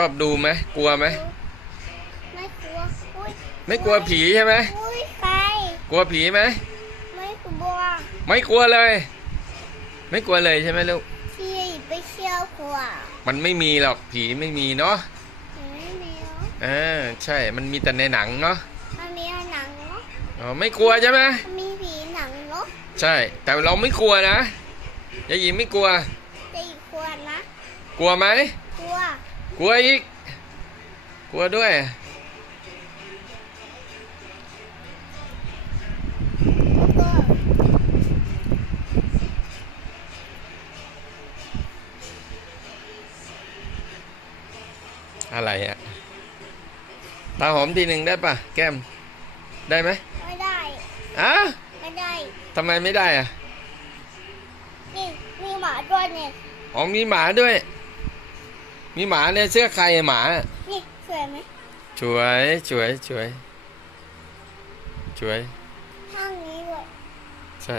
ชอบดูไหมกลัวไหมไม่กลัวอุ้ยไม่กลัวผีใช่ไหมอุ้ยใครกลัวผีไหมไม่กลัวไม่กลัวเลย ไม่กลัวเลยใช่ไหมลูกที่ไปเที่ยวกลัวมันไม่มีหรอกผีไม่มีเนาะไม่มีหรอเออใช่มันมีแต่ในหนังเนาะมันมีหนังเนาะอ๋อไม่กลัวใช่ไหมมันมีผีหนังเนาะใช่ แต่เราไม่กลัวนะยายหญิงไม่กลัว แต่อีกคนนะ กลัวไหม กลัวกลัวอีก กลัวด้วยกลัวอะไรอะตาหอมทีหนึ่งได้ปะแก้ม ได้ไหมไม่ได้อะไม่ได้ทำไมไม่ได้อะนี่มีหมาด้วยเนี่ยอ๋อมีหมาด้วย มีหมาเนี่ยเสื้อใครอะหมานี่สวยไหมสวยสวยสวยสวย ข้างนี้ด้วยใช่